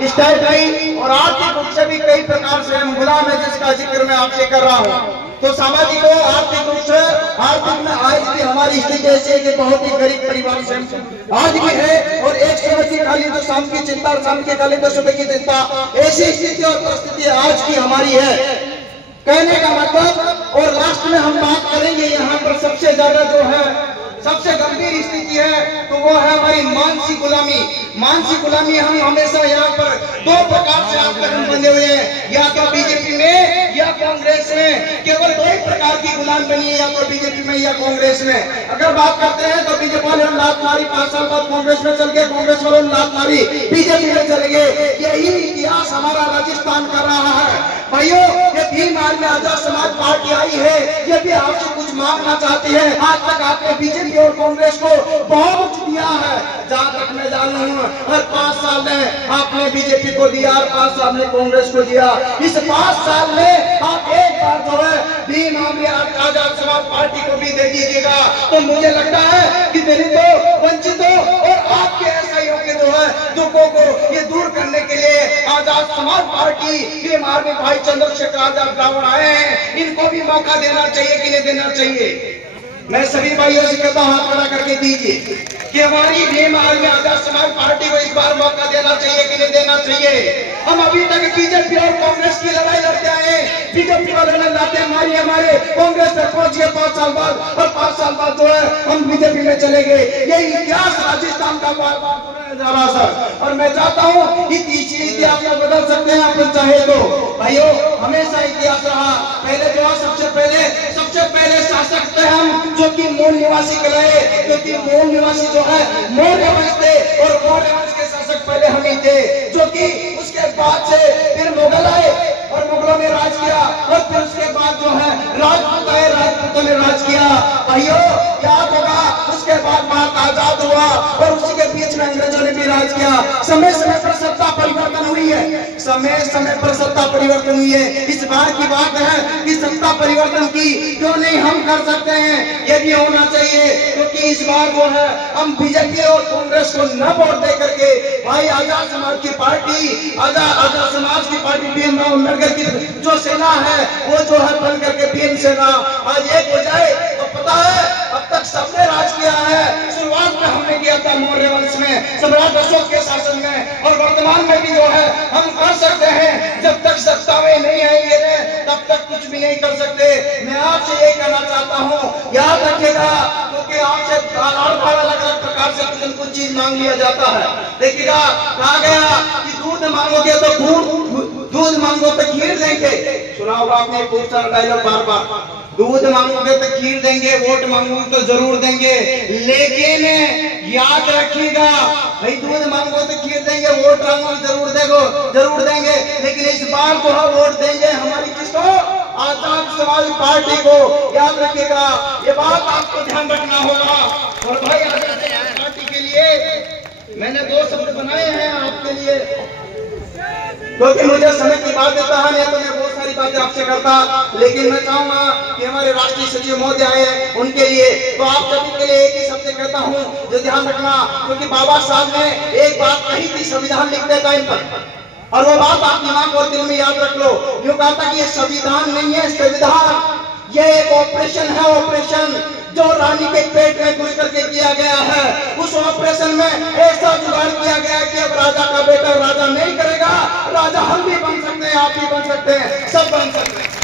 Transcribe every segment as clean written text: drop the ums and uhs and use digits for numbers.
Style और आर्थिक रूप से भी कई प्रकार से हम गुलाम है, जिसका जिक्र मैं आपसे कर रहा हूँ। तो सामाजिक और आर्थिक रूप से आर्थिक में आज भी हमारी स्थिति ऐसी है कि बहुत ही गरीब परिवार से आज भी है, और एक सुबह की खाली तो शाम की चिंता और शाम की खाली तो सुबह की चिंता, ऐसी स्थिति और परिस्थिति आज की हमारी है। कहने का मतलब, और लास्ट में हम बात करेंगे यहाँ पर सबसे ज्यादा जो है सबसे गंभीर स्थिति है, तो वो है हमारी मानसिक गुलामी। मानसिक गुलामी हम हमेशा यहाँ पर दो प्रकार से आज तक हम बने हुए हैं, या तो बीजेपी में या कांग्रेस में। केवल दो ही प्रकार की गुलाम बनी है, या तो बीजेपी में या कांग्रेस में। अगर बात करते हैं तो बीजेपी वाले लात मारी, 5 साल बाद कांग्रेस में चल गए, कांग्रेस वालों ने लात मारी, बीजेपी में चल गए। यही इतिहास हमारा राजस्थान कर रहा है। भाइयों, ये भीम आर्मी आजाद समाज पार्टी आई है, ये भी आपसे कुछ मांगना चाहती है। आज तक आपने बीजेपी और कांग्रेस को बहुत कुछ दिया है, जहां तक मैं जानू हूं, हर 5 साल में आपने बीजेपी को दिया और 5 साल में कांग्रेस को दिया। इस 5 साल में आप एक बार जो है भीम आर्मी आजाद समाज पार्टी को भी दे दीजिएगा, तो मुझे लगता है कि दलितों, वंचितों और आपके ऐसाइयों के जो है दुखों को ये दूर करने के लिए आजाद समाज पार्टी भीम आर्मी भाई चंद्रशेखर आजाद रावण आए हैं। इनको भी मौका देना चाहिए कि नहीं देना चाहिए? मैं सभी भाइयों से कहता हूं, हाथ खड़ा करके दीजिए कि हमारी भीम आर्मी आजाद समाज पार्टी को इस बार मौका देना चाहिए कि नहीं देना चाहिए? हम अभी तक बीजेपी और कांग्रेस की लड़ाई लड़ते आए। बीजेपी वालों ने लाते मारी हमारे, कांग्रेस तक पहुंच गए 5 साल बाद, और 5 साल बाद जो है हम बीजेपी में चले गए। ये इतिहास राजस्थान का बार बार जा रहा सर, और मैं चाहता हूँ इतिहास को बदल सकते हैं आप चाहे तो। भाइयों, हमेशा इतिहास रहा। पहले जो सबसे पहले शासक थे हम, जो कि मूल निवासी कहलाए, क्योंकि मूल निवासी जो है मौर्य वंश थे, और मौर्य वंश के शासक पहले हम ही थे, जो कि उसके बाद से फिर मुगल आए और मुगलों ने राज किया, और फिर उसके बाद जो है राजपूत आए, राजपूतों ने राज किया। भाइयों, याद होगा उसके बाद भारत आजाद हुआ, और उसी के बीच में अंग्रेजों ने भी राज किया। समय समय पर सत्ता परिवर्तन हुई है, समय समय पर सत्ता परिवर्तन हुई है। इस बार की बात है कि सत्ता परिवर्तन की क्यों नहीं हम कर सकते हैं? ये भी होना चाहिए, क्योंकि इस बार वो है हम बीजेपी और कांग्रेस को न वोट दे करके भाई आजाद समाज की पार्टी, आजाद समाज की पार्टी भीमराव अम्बेडकर की जो सेना है, वो जो है बन करके भीम सेना आज एक हो जाए। तो पता है, अब तक सबने राज किया है। शुरुआत में हमने किया था मौर्य वंश में, सम्राट अशोक के शासन में, और वर्तमान में भी जो है हम कर सकते हैं। जब तक सत्ता में नहीं आएंगे तब तक कुछ भी नहीं कर सकते। मैं आपसे ये कहना चाहता हूँ, याद रखिएगा, क्योंकि आपसे अलग अलग प्रकार से कुछ न कुछ चीज मांग लिया जाता है। देखिएगा, कहा गया कि दूध मांगोगे तो दूध मांगो तो खीर देंगे। सुना होगा आपने पूछा डायलॉग बार बार, दूध मांगोगे तो खीर देंगे, वोट मांगोगे तो जरूर देंगे। लेकिन याद रखिएगा भाई, दूध मांगो तो खीर देंगे, वोट मांगो जरूर देंगे। लेकिन इस बार जो है वोट देंगे हमारी किसको? आजाद समाज पार्टी को। याद रखिएगा, ये बात आपको ध्यान रखना होगा। और भाई आजाद समाज पार्टी के लिए मैंने 2 शब्द बनाए हैं आपके लिए, क्योंकि मुझे समय की बात देता है, नहीं तो मैं बहुत सारी बातें आपसे करता। लेकिन मैं चाहूंगा कि हमारे राष्ट्रीय सचिव महोदय आए उनके लिए, तो आप सभी के लिए एक ही शब्द कहता हूँ, जो ध्यान रखना, क्योंकि बाबा साहब ने एक बात कही थी संविधान लिखते टाइम पर, और वो बात आप दिमाग और दिल में याद रख लो। यूं कहा था कि ये संविधान नहीं है, संविधान ये एक ऑपरेशन है, ऑपरेशन जो रानी के पेट में घुस करके किया गया है। उस ऑपरेशन में ऐसा जुगाड़ किया गया कि अब राजा का बेटा राजा नहीं करेगा, राजा हम भी बन सकते हैं, आप भी बन सकते हैं, सब बन सकते हैं।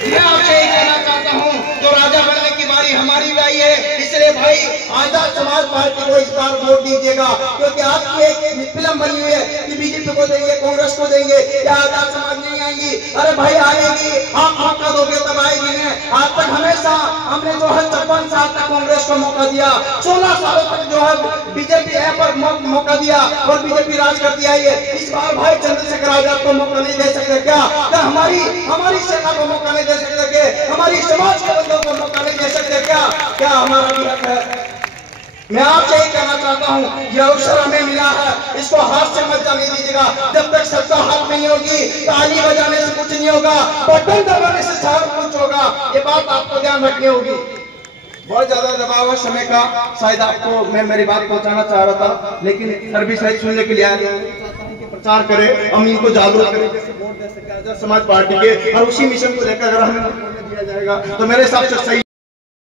मैं आपसे यही कहना चाहता हूँ, तो राजा बनने की बारी हमारी भी आई है। इसलिए भाई आजाद समाज पार्टी को इस बार वोट दीजिएगा, क्योंकि आपकी एक फिल्म बनी हुई है कि बीजेपी को देंगे, कांग्रेस को देंगे, या आजाद समाज नहीं आएंगी। अरे भाई आएगी, आप मौका दोगे तब आएगी ना। आज तक हमेशा हमने जो है 56 साल तक कांग्रेस को मौका दिया, 16 सालों तक जो है बीजेपी है पर मौका दिया, और बीजेपी राज करती आई है। इस बार भाई चंद्रशेखर आजाद को मौका नहीं दे सकते क्या? हमारी सेना को मौका नहीं दे सकते क्या? हमारी समाज के बंदों को मौका नहीं दे सकते क्या? क्या हमारा हक है? मैं आपसे यही कहना चाहता हूँ, यह अवसर हमें मिला है, इसको हाथ से मत जाने दीजिएगा। जब तक सत्ता हाथ नहीं होगी, ताली बजाने से कुछ नहीं होगा, बटन दबाने से सब कुछ होगा। ये बात आपको ध्यान रखनी होगी। बहुत ज्यादा दबाव है समय का, शायद आपको मैं मेरी बात पहुंचाना चाह रहा था, लेकिन सर भी शायद सुनने के लिए आए, प्रचार करें, हम इनको जागरूक करें जैसे वोट दे सके आजाद समाज पार्टी के, और उसी मिशन को लेकर अगर हमें दिया जाएगा तो मेरे हिसाब से सही